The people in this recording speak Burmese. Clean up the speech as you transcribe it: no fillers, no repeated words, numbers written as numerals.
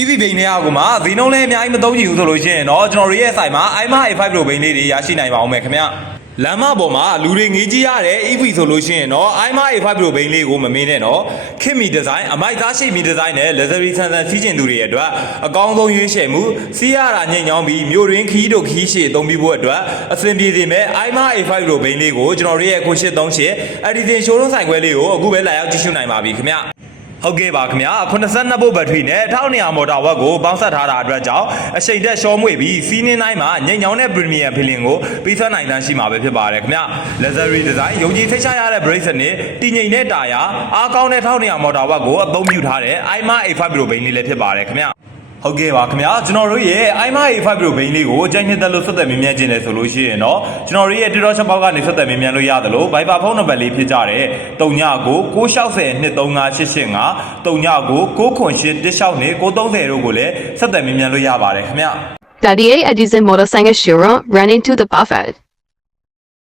EV ဘိန်းတွေကမှဈေးနှုန်းလည်းအများကြီးမသုံးကြည့်ဘူးဆိုလို့ရှိရင်တော့ကျွန်တော်တို့ရဲ့ site မှာ iMa A5 Pro ဘိန်းလေးတွေရရှိနိုင်ပါအောင်မယ်ခင်ဗျလမ်းမပေါ်မှာလူတွေငေးကြည့်ရတဲ့ EV ဆိုလို့ရှိရင်တော့ iMa A5 Pro ဘိန်းလေးကိုမမေးနဲ့တော့ခင်မီဒီဇိုင်းအမိုက်သားရှိမီဒီဇိုင်းနဲ့ luxury ဆန်ဆန်စီးကျင်သူတွေရဲ့အတွက်အကောင်းဆုံးရွေးချယ်မှုစီးရတာညင်ညောင်းပြီးမြို့ရင်းခီးတို့ခီးရှည်အသုံးပြုဖို့အတွက်အဆင်ပြေစေမဲ့ iMa A5 Pro ဘိန်းလေးကိုကျွန်တော်တို့ရဲ့9838 Edison showroom ဆိုင်ခွဲလေးကိုအခုပဲလာရောက်ကြည့်ရှုနိုင်ပါပြီခင်ဗျဟုတ်ကဲ့ပါခင်ဗျာ82ဘုတ်ဘက်ထရီနဲ့1200မော်တာဝက်ကိုပေါင်းစပ်ထားတာအတွက်ကြောင့်အချိန်တက်ရှော့မွေ့ပြီးစီးနင်းတိုင်းမှာညင်ညောင်းတဲ့ premium feeling ကိုပြီးဆွမ်းနိုင်တန်းရှိမှာပဲဖြစ်ပါတယ်ခင်ဗျာ luxury design ယုံကြည်ထိတ်ချရတဲ့ bracelet နဲ့တည်ငြိမ်တဲ့တာယာအားကောင်းတဲ့1200မော်တာဝက်ကိုအသုံးပြုထားတဲ့ iMa A5 Pro ဘိန်းလေးလည်းဖြစ်ပါတယ်ခင်ဗျာဟုတ်ကဲ့ပါခင်ဗျာကျွန်တော်တို့ရဲ့ iMa A5 Pro ဘိန်းလေးကိုကြိုက်နှစ်သက်လို့ဆက်သွယ်မြင်မြန်ခြင်းတယ်ဆိုလို့ရှိရင်တော့ကျွန်တော်တို့ရဲ့ TikTok shop ကနေဆက်သွယ်မြင်မြန်လို့ရတယ်လို့ Viber ဖုန်းနံပါတ်လေးဖြစ်ကြတဲ့3996023588 39998816နဲ့930တို့ကိုလည်းဆက်သွယ်မြင်မြန်လို့ရပါတယ်ခင်ဗျာ 38 Edison Motorcycle Showroom running to the buffet.